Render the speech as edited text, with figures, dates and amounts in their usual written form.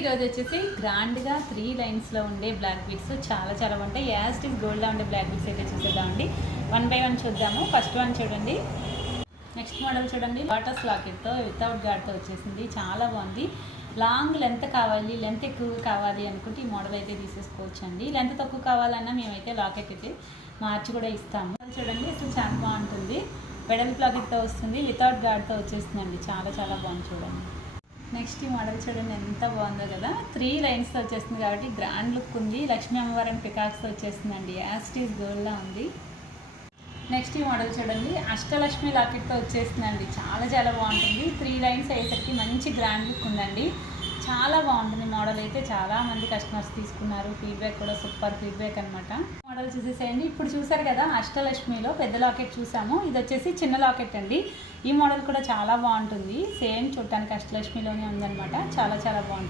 ఈరోజు వచ్చేసి గ్రాండ్గా 3 లైన్స్లో ఉండే బ్లాక్ బీడ్స్ చాలా చాలా బాగుంటాయి. యాజ్ ఇట్ ఈస్ గోల్డ్లో ఉండే బ్లాక్ బీడ్స్ అయితే చూసేద్దామండి. 1 బై 1 చూద్దాము. ఫస్ట్ వన్ చూడండి. నెక్స్ట్ మోడల్ చూడండి. వాటర్స్ లాకెట్తో వితౌట్ గార్డ్తో వచ్చేసింది. చాలా బాగుంది. లాంగ్ లెంత్ కావాలి, లెంత్ ఎక్కువ కావాలి అనుకుంటే ఈ మోడల్ అయితే తీసేసుకోవచ్చు అండి. లెంత్ తక్కువ కావాలన్నా మేమైతే లాకెట్ అయితే మార్చి కూడా ఇస్తాము. చూడండి, అసలు చాలా బాగుంటుంది. వెడల్పు లాకెట్తో వస్తుంది, వితౌట్ గార్డ్తో వచ్చేస్తుందండి. చాలా చాలా బాగుంది చూడండి. నెక్స్ట్ ఈ మోడల్ చూడండి, ఎంత బాగుందో కదా. 3 లైన్స్తో వచ్చేస్తుంది కాబట్టి గ్రాండ్ లుక్ ఉంది. లక్ష్మీ అమ్మవారిని పికాక్స్తో వచ్చేస్తుందండి. యాజ్ ఇట్ ఈస్ గోల్డ్లా ఉంది. నెక్స్ట్ ఈ మోడల్ చూడండి, అష్టలక్ష్మి లాకెట్తో వచ్చేస్తుందండి. చాలా చాలా బాగుంటుంది. 3 లైన్స్ అయ్యేసరికి మంచి గ్రాండ్ లుక్ ఉందండి. చాలా బాగుంటుంది మోడల్ అయితే. చాలా మంది కస్టమర్స్ తీసుకున్నారు. ఫీడ్బ్యాక్ కూడా సూపర్ ఫీడ్బ్యాక్ అనమాట. మోడల్ చూసేసేయండి. ఇప్పుడు చూసారు కదా, అష్టలక్ష్మిలో పెద్ద లాకెట్ చూసాము. ఇది వచ్చేసి చిన్న లాకెట్ అండి. ఈ మోడల్ కూడా చాలా బాగుంటుంది. సేమ్ చూడటానికి అష్టలక్ష్మిలోనే ఉందన్నమాట. చాలా చాలా బాగుంటుంది.